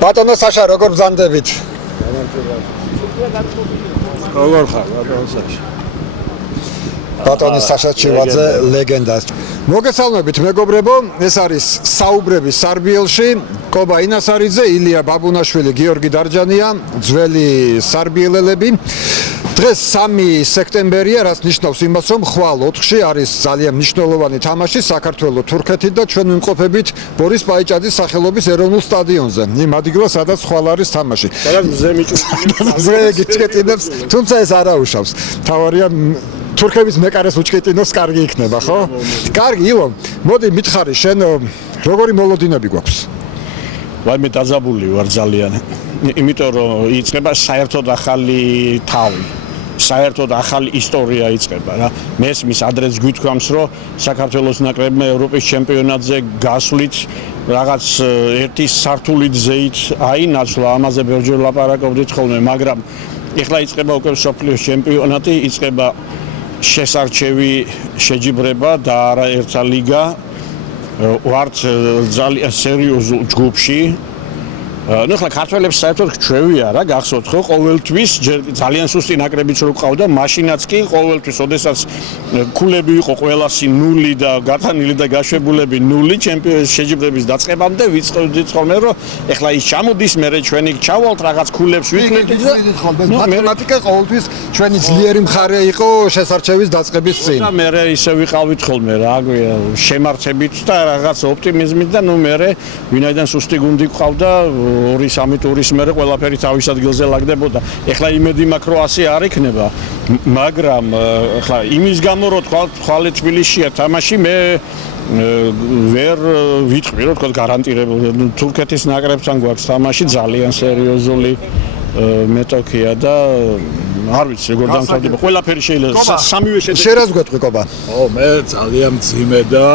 ბატონო საშა როგორ ბრძანდებით? როგორ ხარ ბატონო საშა? ბატონი საშა ჩივაძე ლეგენდა. მოგესალმებით მეგობრებო, ეს არის საუბრები სარბიელში. კობა ინასარიძე, ილია ბაბუნაშვილი, გიორგი დარჯანია, ძველი სარბიელელები. დღეს 3 სექტემბერია, რაც ნიშნავს იმას, რომ ხვალ 4-ში არის ძალიან მნიშვნელოვანი თამაში საქართველოს თურქეთით და ჩვენ ვიმყოფებით ბორის პაიჭაძის სახელობის ეროვნულ სტადიონზე. იმ ადგილას, სადაც ხვალ არის თამაში. თუმცა ეს არ აუშავს. თავარია თურქების მეკარეს უჩკეტინოს კარგი იქნება, ხო? კარგი, ილო, მოდი მითხარი, შენ როგორი მოლოდინები გვაქვს? ვაიმე დაძაბული ვარ ძალიან. იმიტომ რომ იწყება საერთოდ ახალი თავი. საერთოდ ახალი ისტორია იწყება რა. მესმის ადრეც გვითქვამს, რომ საქართველოს ნაკრებმა ევროპის ჩემპიონატზე გასვლით რაღაც ერთი სართულით ზეით აინაცვლა, ამაზე ბევრჯერ ლაპარაკობდით ხოლმე, მაგრამ ეხლა იწყება უკვე მსოფლიოს ჩემპიონატი, იწყება შესარჩევი შეჯიბრება და არა ერთა ლიგა. ვართ ძალიან სერიოზულ ჯგუფში. ნუ ხლა ქართველებს საერთოდ ჩვევია რა, გახსოვთ ხო, ყოველთვის ძალიან სუსტი ნაკრებიც რო ყავდა, მაშინაც კი ყოველთვის, ოდესაც ქულები იყო ყველასი 0 და გათანილი და გაშვებულები 0 ჩემპიონის შეჯიბრების დაწყებამდე ვიწყებდით ხოლმე, რომ ეხლა ის ჩამოდის, მერე ჩვენი ჩავალთ რაღაც ქულებს ვიქნებდით და მათემატიკა ყოველთვის ჩვენი ძლიერი მხარე იყო შესარჩევის დაწყების წინ. და მერე ისე ვიყავით ხოლმე რა, შემართებით და რაღაც ოპტიმიზმით და ნუ მერე ვინაიდან სუსტი გუნდი ყავდა 2-3 ტურის მერე ყველაფერი თავის ადგილზე ლაგდებოდა. ეხლა იმედი მაქვს რომ ასე არ იქნება, მაგრამ ეხლა იმის გამო რომ ხვალე თბილისშია თამაში, მე ვერ ვიტყვი რომ თქო გარანტირებული. თურქეთის ნაკრებთან გვაქვს თამაში ძალიან სერიოზული მეტოქია და არ ვიცი როგორ დამთავრდება. ყველაფერი შეიძლება სამივე შედეგი. შენ რას გვეტყვი კობა? მე ძალიან მძიმე და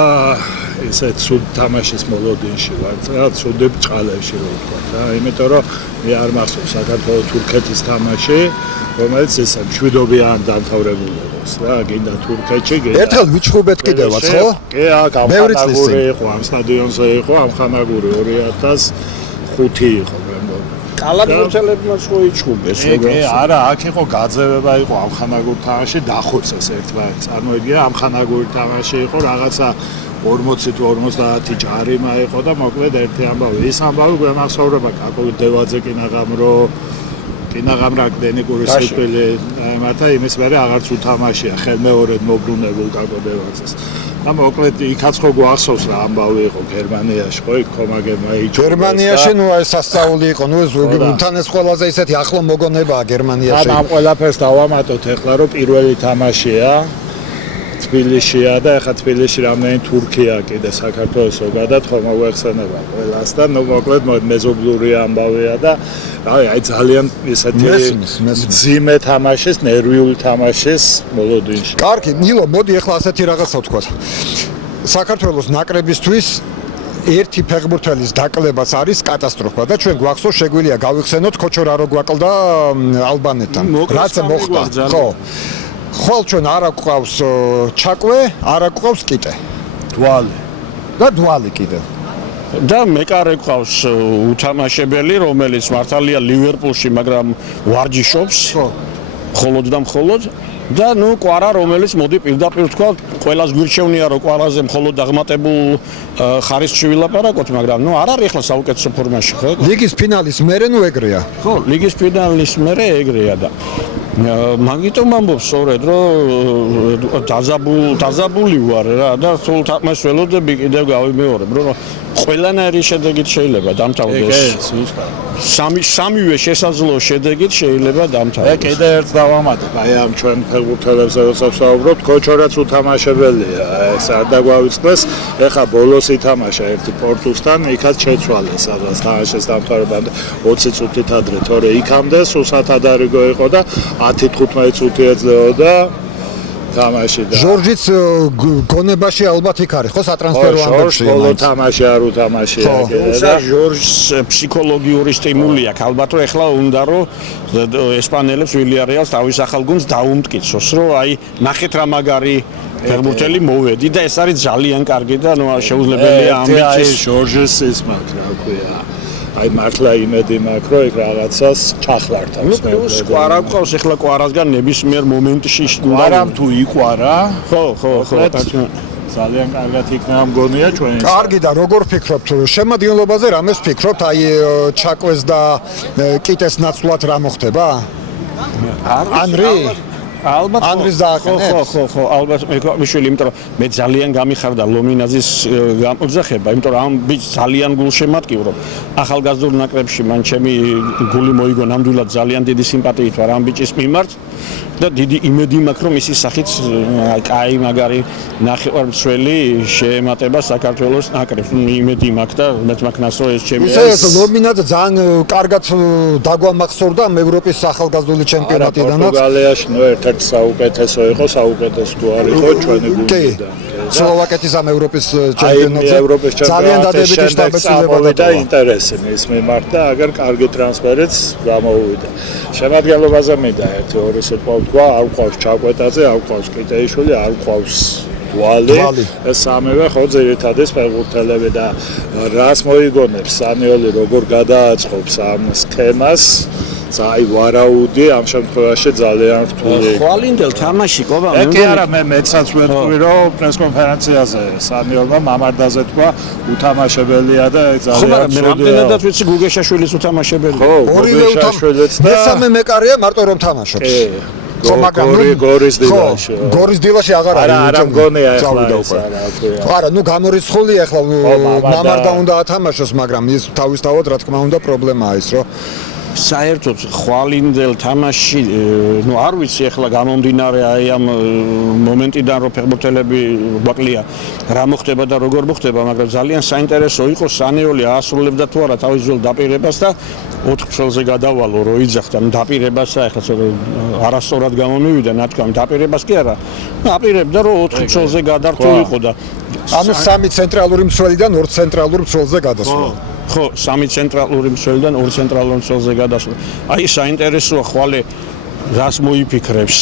ესე ცუდ თამაშის მოლოდინში ვარ. რა ცუდი ბჭყალებში რო ვთქვა რა. იმიტომ რომ მე არ მახსოვს საქართველოს თურქეთის თამაში, რომელიც ესე მშვიდობიან დამთავრებული იყოს რა. გინდა თურქეთში, გინდა. ერთხელ ვიჩხუბეთ კიდევაც, ხო? კი, აქ ამხანაგური იყო, ამ სტადიონზე იყო, ამხანაგური 2005 იყო. კალათბურთელებმაც ხო იჩხუბეს, როგორ? არა, აქ იყო გაძევება, იყო ამხანაგურ თამაში, დახოცეს ერთმანეთს. წარმოიდგინე, ამხანაგური თამაში იყო, რაღაცა 40 თუ 50 ჯარიმა იყო და მოკლედ ერთი ამბავი. ის ამბავი გვემახსოვრება კაკო დევაძე კინაღამ რაკდენიკური სიკვდილი დაემართა, იმის მერე აღარც უთამაშია, ხელმეორედ მოbrunებულ კაკო დევაძეს. და მოკლედ იქაც ხო გვახსოვს რა ამბავი იყო გერმანიაში, ხო, იქ კომაგერმა იჭრა. გერმანიაში ნუ ეს სასწაული იყო, ნუ ეს უთანეს ყველაზე ისეთი ახლო მოგონებაა გერმანიაში. და ამ ყველაფერს დავამატოთ ეხლა რომ პირველი თამაშია თბილისშია და ეხლა თბილისში რამდენი თურქია კიდე საქართველოს ზოგადად ხო მოგვეხსენება ყველას და ნუ მოკლედ მეზობლური ამბავია და რავი აი ძალიან ესეთი მძიმე თამაშის, ნერვიული თამაშის მოლოდინში. კარგი, ნილო, მოდი ეხლა ასეთი რაღაცა ვთქვა. საქართველოს ნაკრებისთვის ერთი ფეხბურთელის დაკლებაც არის კატასტროფა და ჩვენ გვახსოვს შეგვიძლია გავიხსენოთ ქოჩორა რო გვაკლდა ალბანეთთან. რაც მოხდა, ხო. ხვალ ჩვენ არ აგვყავს ჩაკვე, არ აგვყავს კიტე. დვალი. და დვალი კიდე. და მეკარე ყავს უთამაშებელი, რომელიც მართალია ლივერპულში, მაგრამ ვარჯიშობს. ხო. მხოლოდ და მხოლოდ და ნუ კვარა, რომელიც მოდი პირდაპირ თქვა, ყველას გვირჩევნია რომ კვარაზე მხოლოდ დაღმატებულ ხარისხში ვილაპარაკოთ, მაგრამ ნუ არ არის ახლა საუკეთესო ფორმაში, ხო? ლიგის ფინალის მერე ნუ ეგრეა. ხო, ლიგის ფინალის მერე ეგრეა და მაგიტომ ამბობს სწორედ რომ დაძაბული ვარ რა და სულ თამაშს ველოდები კიდევ გავიმეორებ რომ ყველანაირი შედეგით შეიძლება დამთავრდეს. სამივე შესაძლო შედეგით შეიძლება დამთავრდეს. კიდე ერთ დავამატებ, აი ამ ჩვენ ფეხბურთელებზე როდესაც ვსაუბრობთ, ქოჩორაც უთამაშებელია, ეს არ დაგვავიწყდეს. ეხლა ბოლოს ითამაშა ერთი პორტუსთან, იქაც შეცვალეს, სადაც თამაშის დამთავრებამდე 20 წუთით ადრე, თორე იქამდე სულ სათადარიგო იყო და 10-15 წუთი ეძლეოდა თამაში და ჟორჯიც გონებაში ალბათ იქ არის, ხო, სატრანსფერო ამბებში. ბოლო თამაში არ უთამაშია კიდე და ჟორჯს ფსიქოლოგიური სტიმული აქვს. ალბათ რომ ეხლა უნდა რომ ესპანელებს ვილიარეალს თავის ახალ გუნდს დაუმტკიცოს, რომ აი ნახეთ რა მაგარი ფეხბურთელი მოვედი და ეს არის ძალიან კარგი და ნუ შეუძლებელია ამბიციის ჟორჯის ის მაგ რა ქვია აი მართლა იმედი მაქვს, რომ იქ რაღაცას ჩახლართავს. ნუ პლუს კვარა გვყავს ახლა კვარასგან ნებისმიერ მომენტში კვარამ თუ იყვარა, ხო ძალიან კარგად იქნება მგონია ჩვენ. კარგი და როგორ ფიქრობთ შემადგენლობაზე რამეს ფიქრობთ აი ჩაკვეს და კიტეს ნაცვლად რა მოხდება? ანრი ალბათ ანრის დააყენებს? ხო ალბათ მექვაბიშვილი იმიტომ რომ მე ძალიან გამიხარდა ლომინაძის გამოძახება იმიტომ რომ ამ ბიჭს ძალიან გულშემატკივრო ახალგაზრდულ ნაკრებში მან ჩემი გული მოიგო ნამდვილად ძალიან დიდი სიმპათიით ვარ ამ ბიჭის მიმართ და დიდი იმედი მაქვს რომ მისი სახით კაი მაგარი ნახევარმცველი შეემატება საქართველოს ნაკრებს იმედი მაქვს და მეც მაქვს ნასო ეს ჩემი ეს ლომინაძე ძალიან კარგად დაგვამახსოვრდა ევროპის ახალგაზრდული ჩემპიონატიდანაც პორტუგალიაში ნუ ერთ-ერთი საუკეთესო იყო საუკეთესო თუ არ იყო ჩვენი გუნდიდან სლოვაკეთის ამ ევროპის ჩემპიონატზე ევროპის ძალიან დადებითი შტაბეცილება და ინტერესი მის მიმართ და აგერ კარგი ტრანსფერიც გამოუვიდა. შემადგენლობაზე მინდა 1-2 სიტყვა ვთქვა, არ ვყავს ჩაკვეტაძე, არ ვყავს კიტეიშვილი, არ ვყავს დვალი. ეს სამივე ხო ძირითადი ფეხბურთელები და რას მოიგონებს სანიოლი როგორ გადააწყობს ამ სქემას აი ვარაუდი ამ შემთხვევაში ძალიან რთული. ხვალინდელ თამაში ყობა მე კი არა მეცაც ვეთქვი რომ პრესკონფერენციაზე სანიოლმა მამარდაზე თქვა უთამაშებელია და ძალიან მე რამდენადაც ვიცი გუგეშაშვილის უთამაშებელია. ორივე უთამაშებელიც და მესამე მეკარია მარტო რომ თამაშობს. ხო მაგრამ გორის დილაში გორის დილაში აღარ არის არა მგონია ახლა არა ნუ გამორიცხულია ახლა მამარდა უნდა ათამაშოს მაგრამ ის თავისთავად რა თქმა უნდა პრობლემაა ის რომ საერთოდ ხვალინდელ თამაში ნუ არ ვიცი ახლა გამომდინარე აი ამ მომენტიდან რომ ფეხბურთელები გვაკლია რა მოხდება და როგორ მოხდება მაგრამ ძალიან საინტერესო იყო სანიოლი აასრულებდა თუ არა თავის ძველ დაპირებას და 4 წელზე გადავალო რო იძახდა დაპირებასა ახლა არასწორად გამომივიდა ნათქვამი დაპირებას კი არა დაპირებდა რომ 4 წელზე გადართულიყო და ანუ 3 ცენტრალური მცველიდან 2 ცენტრალურ მცველზე გადასვლა ხო, 3 ცენტრალური მცველიდან 2 ცენტრალურ მცველზე გადასვლა. აი საინტერესოა ხვალე რას მოიფიქრებს.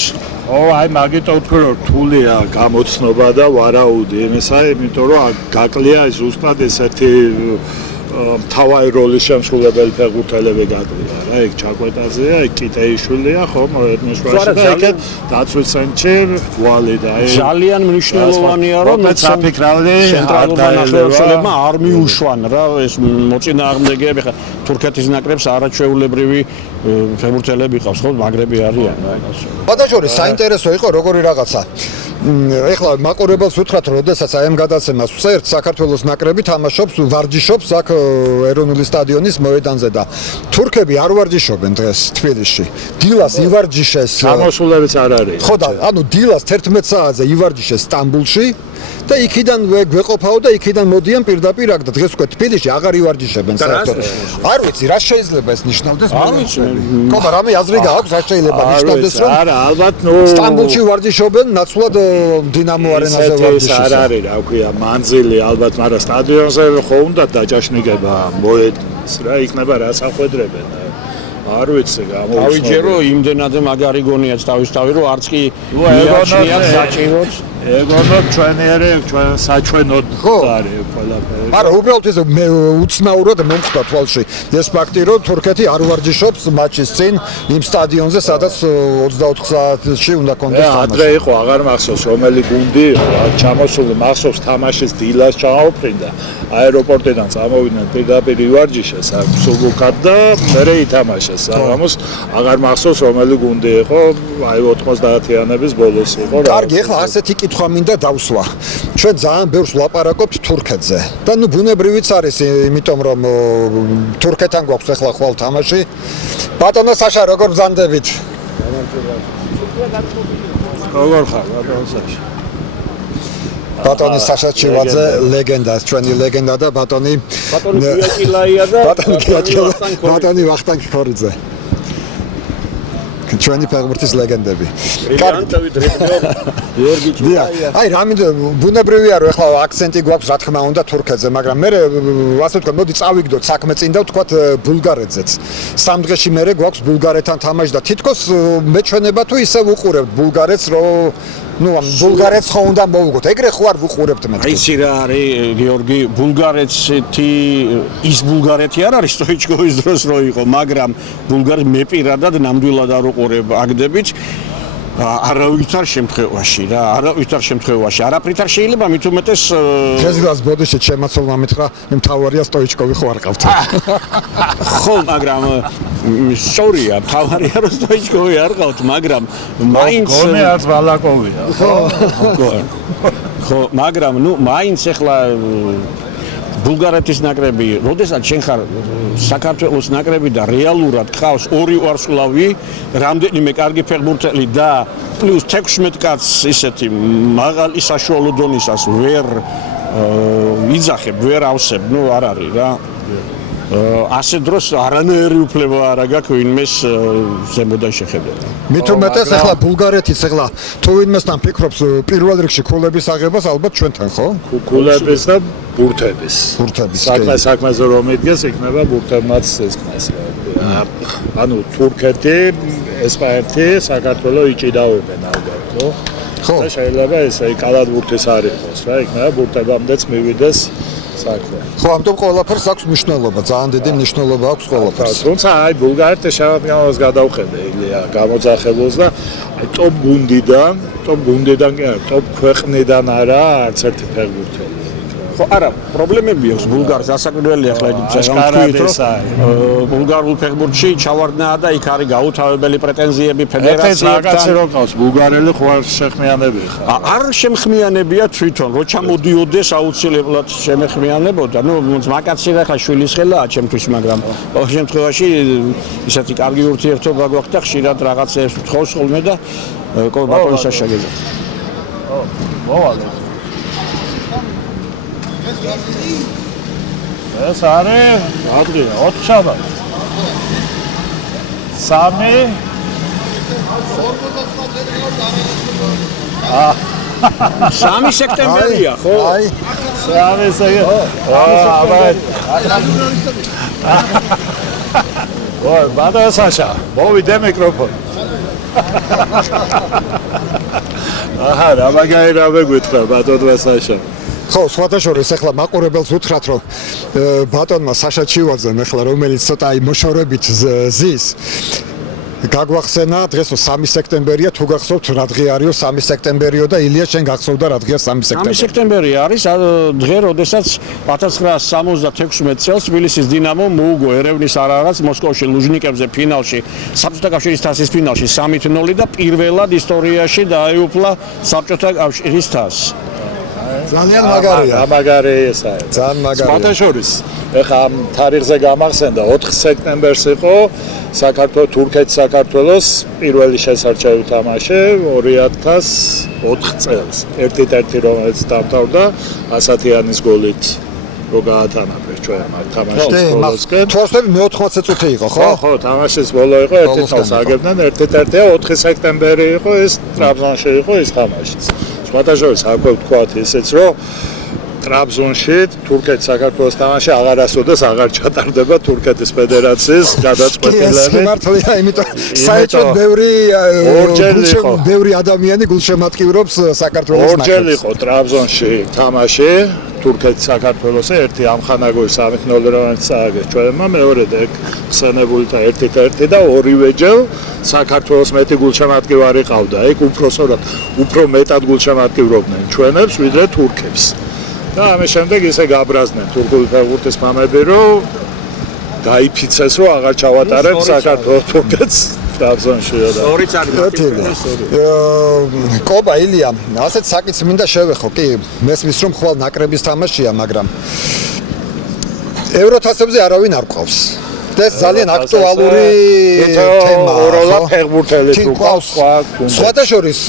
აი მაგიტო ვთქვი რომ რთულია გამოცნობა და ვარაუდი იმისა, იმიტომ რომ გაკლია ზუსტად ესეთი მთავარი როლის შემსრულებელი ფეხბურთელები გაკლია რა, იქ ჩაკვეტაძეა, იქ კიტეიშვილია, ხო, მოედნიშვაში და იქ დაცვის ცენტრში ვალი და აი ძალიან მნიშვნელოვანია რომ მეცაფიქრალი ცენტრალურ ნახევარმცველებმა არ მიუშვან რა ეს მოწინააღმდეგეები ხა თურქეთის ნაკრებს არაჩვეულებრივი ფეხბურთელები ყავს ხო მაგრები არიან რა ეგას. ბადაჟორი საინტერესო იყო როგორი რაღაცა. ეხლა მაყურებელს ვუთხრათ რომ შესაძაც აი ამ გადაცემას ვწერთ საქართველოს ნაკრები თამაშობს ვარჯიშობს აქ ეროვნული სტადიონის მოედანზე და თურქები არ ვარჯიშობენ დღეს თბილისში. დილას ივარჯიშეს გამოსულებიც არ არის. ხო და ანუ დილას 11 საათზე ივარჯიშეს სტამბულში და იქიდან გვეყოფაო და იქიდან მოდიან პირდაპირ აქ და დღეს უკვე თბილისში აღარ ივარჯიშებენ საერთოდ. არ ვიცი რა შეიძლება ეს ნიშნავდეს. არ ვიცი. კობა რამე აზრი გააქვს რა შეიძლება ნიშნავდეს რომ არა ალბათ ნუ სტამბულში ვარჯიშობენ ნაცვლად დინამო არენაზე ვარჯიშობენ. არ არის რა ქვია მანძილი ალბათ მაგრამ სტადიონზე ხო უნდა დაჯაშნიკება მოედნის რა იქნება რა სახვედრებენ. არ ვიცი გამოვიცნო. თავიჯერო იმდენადე მაგარი გონიათ თავისთავი რომ არც კი მიაჩნიათ საჭიროც ეგონოთ ჩვენიერი ჩვენ საჩვენოდ არის ყველაფერი. არა უბრალოდ ეს მე უცნაურად მომხდა თვალში ეს ფაქტი რომ თურქეთი არ ვარჯიშობს მატჩის წინ იმ სტადიონზე სადაც 24 საათში უნდა კონდეს თამაში. ადრე იყო აღარ მახსოვს რომელი გუნდი ჩამოსული მახსოვს თამაშის დილას ჩამოფრინდა აეროპორტიდან წამოვიდნენ პირდაპირ ივარჯიშეს სუბუქად და მერე ითამაშეს. საღამოს აღარ მახსოვს რომელი გუნდი იყო აი 90-იანების ბოლოს იყო რა. კარგი ეხლა ასეთი კითხვა მინდა დავსვა. ჩვენ ძალიან ბევრს ვლაპარაკობთ თურქეთზე და ნუ ბუნებრივიც არის იმიტომ რომ თურქეთთან გვაქვს ახლა ხვალ თამაში. ბატონო საშა როგორ ბრძანდებით? როგორ ხარ ბატონო საშა? ბატონი საშა ჩივაძე ლეგენდა, ჩვენი ლეგენდა და ბატონი გიაკილაია და ბატონი ვახტანგ ქორიძე. ჩვენი ფეხბურთის ლეგენდები. კარგი დრებდიო გიორგი ჩილაია. აი რამინდა ბუნებრივია რომ ახლა აქცენტი გვაქვს რა თქმა უნდა თურქეთზე, მაგრამ მე ასე ვთქვა, მოდი წავიგდოთ საქმე წინ და ვთქვათ ბულგარეთზეც. 3 დღეში მე გვაქვს ბულგარეთთან თამაში და თითქოს მეჩვენება თუ ისე ვუყურებთ ბულგარეთს რომ ნუ ბულგარეთს ხო უნდა მოვუგოთ. ეგრე ხო არ ვუყურებთ მეთქი. იცი რა არის გიორგი, ბულგარეთი ის ბულგარეთი არ არის სტოიჩკოვის დროს რო იყო, მაგრამ ბულგარი მე პირადად ნამდვილად არ უყურებ აგდებით. არავითარ შემთხვევაში რა, არავითარ შემთხვევაში. არაფრით არ შეიძლება მით უმეტეს დღესდღეაც ბოდიშით შემაცულმა მითხრა, მთავარია სტოიჩკოვი ხო არ ყავთ. ხო, მაგრამ სწორია, მთავარია რომ სტოიჩკოვი არ ყავთ, მაგრამ მაინც გონე არც ბალაკოვია. ხო, მაგრამ ნუ მაინც ახლა ბულგარეთის ნაკრები, როდესაც შენ ხარ საქართველოს ნაკრები და რეალურად ხავს ორი ვარსკვლავი, რამდენიმე კარგი ფეხბურთელი და პლუს 16 კაცს ისეთი მაღალი საშუალო დონისას ვერ იძახებ, ვერ ავსებ, ნუ არ არის რა. ასე დროს არანაირი უფლება არ აქვს ვინმეს ზემოდან შეხედება. მით უმეტეს ახლა ბულგარეთის ახლა თუ ვინმესთან ფიქრობს პირველ რიგში ქულების აღებას ალბათ ჩვენთან ხო? ქულების და ბურთების. ბურთების. საქმეზე რომ იდგეს, იქნება ბურთებმაც ესკნას. ანუ თურქეთი, ესპანეთი, საქართველო იჭიდაობენ ალბათ, ხო? ხო. და შეიძლება ესე კალათბურთის არ იყოს რა, იქნება ბურთებამდეც მივიდეს საქმე. ხო, ამიტომ ყველაფერს აქვს მნიშვნელობა, ძალიან დიდი მნიშვნელობა აქვს ყველაფერს. თუმცა აი ბულგარეთის შემადგენლობას გადავხედე ილია გამოძახებულს და აი ტოპ გუნდიდან კი არა, ტოპ ქვეყნიდან არა არც ერთი ფეხბურთელი. ხო, არა, პრობლემები აქვს ბულგარს, ასაკვირველი ახლა აშკარად ეს არის. ბულგარულ ფეხბურთში ჩავარდნა და იქ არის გაუთავებელი პრეტენზიები ერთ-ერთი რაღაცა ფედერაციებთან. რო ყავს ბულგარელი ხო არ შეხმიანები ხარ. არ შემხმიანებია თვითონ, რო ჩამოდიოდეს აუცილებლად შემეხმიანებოდა. ნუ მაკაცი რა ხა შვილის ხელაა ჩემთვის, მაგრამ ყოველ შემთხვევაში ისეთი კარგი ურთიერთობა გვაქვს და ხშირად რაღაცებს ვთხოვს ხოლმე და ბატონის საშაგეზე. მოვალე. ეს არის ადგილი 4 შაბათი. 3 3 სექტემბერია, ხო? აი, 3 ой, ბატონო საშა, მოვიდე მიკროფონი. აჰა, რა მაგარი რა მეგვითხრა ბატონო საშა. ხო, სხვადასხვა ახლა მაყურებელს უთხრათ, რომ ბატონმა საშა ჩივაძემ ახლა რომელიც ცოტა აი მოშორებით ზის გაგვახსენა დღეს 3 სექტემბერია, თუ გახსოვთ რა დღე არისო 3 სექტემბერიო და ილია შენ გახსოვდა რა დღეა 3 სექტემბერი? 3 სექტემბერი არის დღე, როდესაც 1976 წელს თბილისის დინამო მოუგო ერევნის არარატს მოსკოვში ლუჟნიკებზე ფინალში, საბჭოთა კავშირის თასის ფინალში 3-0 და პირველად ისტორიაში დაეუფლა საბჭოთა კავშირის თასს. ძალიან მაგარია. მაგარი ესაა. ძალიან მაგარია. სპარტაშორის ეხა ამ თარიღზე გამახსენდა 4 სექტემბერს იყო თურქეთ-საქართველოს პირველი შესარჩევი თამაში 2004 წელს. 1-1 რომელიც დამთავრდა ასათიანის გოლით რო გაათანაბრეს ჩვენ ამ თამაშის ბოლოსკენ. თორსები მე-80 წუთი იყო, ხო? ხო, თამაშის ბოლო იყო 1-1 აგებდნენ 1-1 და 4 სექტემბერი იყო ეს ტრაბზონში იყო ეს თამაშიც. სპარტაშორის აკვე ვთქვათ ისეც რომ ტრაბზონში თურქეთ-საქართველოს თამაში აღარასოდეს აღარ ჩატარდება თურქეთის ფედერაციის გადაწყვეტილებით. კი, მართლია, იმიტომ საერთოდ ბევრი ადამიანი გულშემატკივრობს საქართველოს ნაკრებს. ორჯერ იყო ტრაბზონში თამაში თურქეთ-საქართველოსზე, ერთი ამხანაგური 3-0 რომელიც წააგეს ჩვენმა, მეორე და ეგ ხსენებული და 1-1 და ორივეჯერ საქართველოს მეტი გულშემატკივარი ყავდა. ეგ უფრო მეტად გულშემატკივრობდნენ ჩვენებს ვიდრე თურქებს. და ამის შემდეგ ისე გაბრაზდნენ თურქული ფეხბურთის მამები, რომ გაიფიცეს, რომ აღარ ჩავატარებ საქართველოს თურქეთს ტრაბზონში და ორიც არის. კობა ილია, ასეთ საკითხს მინდა შევეხო, კი, მესმის რომ ხვალ ნაკრების თამაშია, მაგრამ ევროთასებზე არავინ არ ყავს. ეს ძალიან აქტუალური თემაა. როლა ფეხბურთელი თუ ყავს სხვადასხვის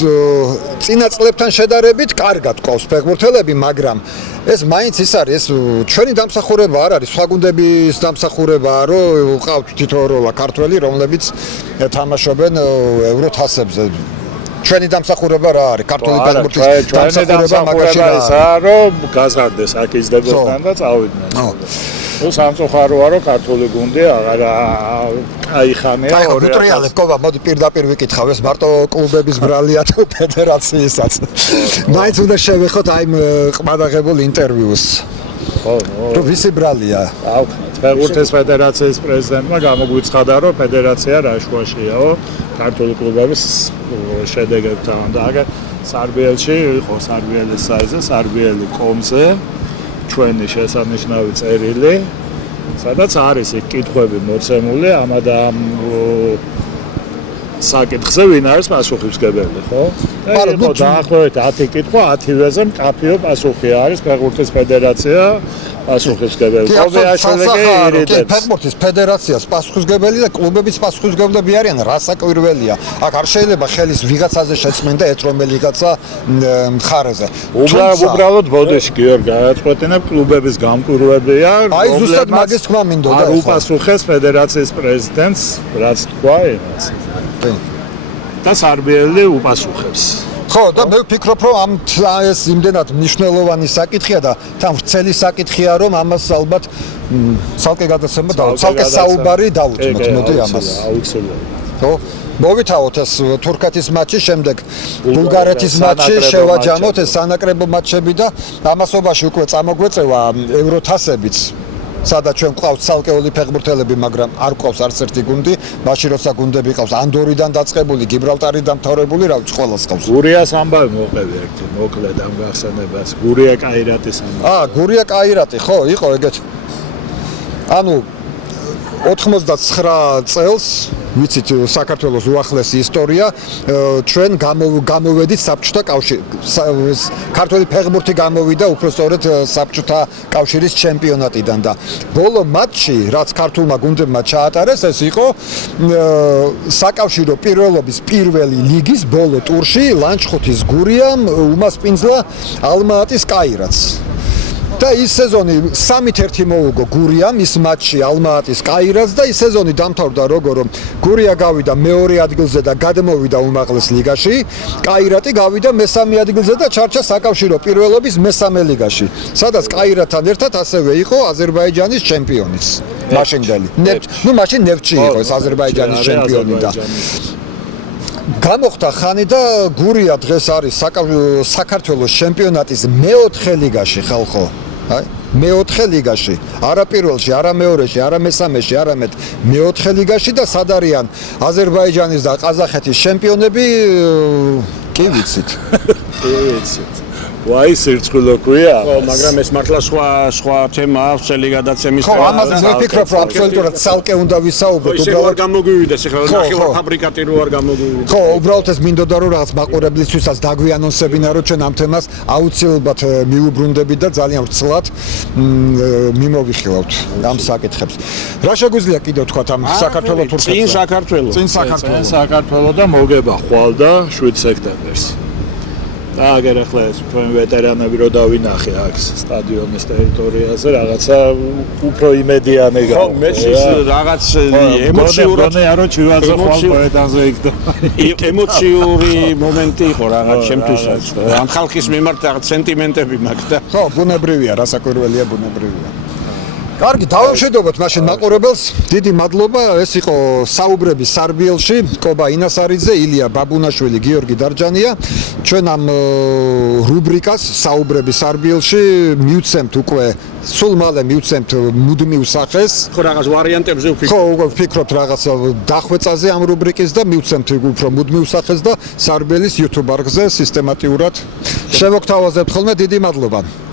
წინა წლებთან შედარებით კარგად ყავს ფეხბურთელები, მაგრამ ეს მაინც ის არის, ეს ჩვენი დამსახურება არ არის, სხვა გუნდების დამსახურებაა, რომ ყავთ თითოეულა ქართველი, რომლებიც თამაშობენ ევროთასებზე. ჩვენი დამსახურება რა არის? ქართული ფეხბურთის დამსახურება მაგაში რა არის? რომ გაზარდეს აქ ისდებოდნენ და წავიდნენ. ნუ სამწუხაროა რომ ქართული გუნდი აღარ აიხანია აი, ვიტრიალებ, კობა, მოდი პირდაპირ ვიკითხავ, ეს მარტო კლუბების ბრალია თუ ფედერაციისაც. მაინც უნდა შევეხოთ აი ყმადაღებულ ინტერვიუს. ხო, რომ ვისი ბრალია? ფეხბურთის ფედერაციის პრეზიდენტმა გამოგვიცხადა, რომ ფედერაცია რა შუაშიაო ქართული კლუბების შედეგებთან და აგერ სარბიელში იყო სარბიელის საიტზე, sarbieeli.com-ზე ჩვენი შესანიშნავი წერილი, სადაც არის იქ კითხვები მოცემული ამა და ამ საკითხზე ვინ არის პასუხისმგებელი, ხო? მაგრამ იყო დაახლოებით 10 კითხვა, 10-ვეზე მკაფიო პასუხი არის ფეხბურთის ფედერაცია პასუხისმგებელი. ფეხბურთის ფედერაციას პასუხისმგებელი და კლუბების პასუხისმგებლები არიან, რა საკვირველია. აქ არ შეიძლება ხელის ვიღაცაზე შეწმენდა ეტრომელიგაცა მხარეზე. უბრალოდ ბოდიში გიორგი გააწყვეტინა კლუბების გამკვირვებია, აი ზუსტად მაგის თქმა მინდოდა. არ უპასუხეს ფედერაციის პრეზიდენტს, რაც თქვა იმას. და სარბიელი უპასუხებს. ხო, და მე ვფიქრობ, რომ ამ ეს იმდენად მნიშვნელოვანი საკითხია და თან ვრცელი საკითხია, რომ ამას ალბათ ცალკე გადაცემა ცალკე საუბარი დავუთმოთ, მოდი ამას. აუცილებლად. ხო, მოვითაოთ ეს თურქეთის მატჩი, შემდეგ ბულგარეთის მატჩი, შევაჯამოთ ეს სანაკრებო მატჩები და ამასობაში უკვე წამოგვეწევა ევროთასებიც. სადაც ჩვენ გვყავს ცალკეული ფეხბურთელები, მაგრამ არ გვყავს არც ერთი გუნდი. მაშინ როცა გუნდები ყავს ანდორიდან დაწყებული, გიბრალტარიდან დამთავრებული, რა ვიცი, ყველას ყავს. გურიას ამბავი მოყევი ერთი, მოკლედ ამ გახსენებას. გურია კაირატის ამბავი. გურია კაირატი, ხო, იყო ეგეთ. ანუ 89 წელს, ვიცით, საქართველოს უახლესი ისტორია, ჩვენ გამოვედით საბჭოთა კავშირის ქართული ფეხბურთი გამოვიდა უпростоრეთ საბჭოთა კავშირის ჩემპიონატიდან და ბოლო მატჩი, რაც ქართულმა გუნდებმა ჩაატარეს, ეს იყო საკავშირო პირველობის პირველი ლიგის ბოლო ტურში ლანჩხუთის გურიამ უმასპინძლა ალმა-ატის კაირატს. და ის სეზონი 3-1 მოუგო გურიამ ის მატჩი ალმა-ატის კაირატს და ის სეზონი დამთავრდა როგორ რომ გურია გავიდა მეორე ადგილზე და გადმოვიდა უმაღლეს ლიგაში, კაირატი გავიდა მესამე ადგილზე და ჩარჩა საკავშირო პირველობის მესამე ლიგაში, სადაც კაირატთან ერთად ასევე იყო აზერბაიჯანის ჩემპიონიც მაშინდელი. ნუ მაშინ ნეფჩი იყო ეს აზერბაიჯანის ჩემპიონი და გამოხდა ხანი და გურია დღეს არის საქართველოს ჩემპიონატის მეოთხე ლიგაში, ხალხო. აი, მეოთხე ლიგაში, არა პირველში, არა მეორეში, არა მესამეში, არამედ მეოთხე ლიგაში და სად არიან აზერბაიჯანის და ყაზახეთის ჩემპიონები, კი ვიცით. კი ვიცით. ვაი სირცხვილო ქვია. ხო, მაგრამ ეს მართლა სხვა თემა აქვს წელი გადაცემის. ხო, ამაზე მე ვფიქრობ, რომ აბსოლუტურად ცალკე უნდა ვისაუბროთ. უბრალოდ გამოგვივიდეს ახლა ნახევარ ფაბრიკატი რო არ გამოგვივიდეს. ხო, უბრალოდ ეს მინდოდა რომ რაღაც მაყურებლისთვისაც დაგვიანონსებინა, რომ ჩვენ ამ თემას აუცილებლად მიუბრუნდებით და ძალიან ვრცლად მიმოვიხილავთ ამ საკითხებს. რა შეგვიძლია კიდევ თქვა ამ საქართველოს თურქეთს? წინ საქართველო და მოგება ხვალ და 7 სექტემბერს. და აგერ ახლა ეს ჩვენ ვეტერანები რო დავინახე აქ სტადიონის ტერიტორიაზე რაღაცა უფრო იმედიანი გავა. ხო, მეც რაღაც ემოციურად რო ჩივაძე ხვალ პოეტაზე იქ და ემოციური მომენტი იყო რაღაც ჩემთვისაც. ამ ხალხის მიმართ რაღაც სენტიმენტები მაქვს და ხო, ბუნებრივია, რასაკვირველია ბუნებრივია. კარგი, დავამშვიდობოთ მაშინ მაყურებელს. დიდი მადლობა. ეს იყო საუბრები სარბიელში, კობა ინასარიძე, ილია ბაბუნაშვილი, გიორგი დარჯანია. ჩვენ ამ რუბრიკას საუბრები სარბიელში მივცემთ უკვე სულ მალე მივცემთ მუდმივ სახეს. ხო, რაღაც ვარიანტებზე ვფიქრობ. ხო, ვფიქრობთ რაღაც დახვეწაზე ამ რუბრიკის და მივცემთ უფრო მუდმივ სახეს და სარბიელის YouTube არხზე სისტემატიურად შევოგთავაზებთ ხოლმე. დიდი მადლობა.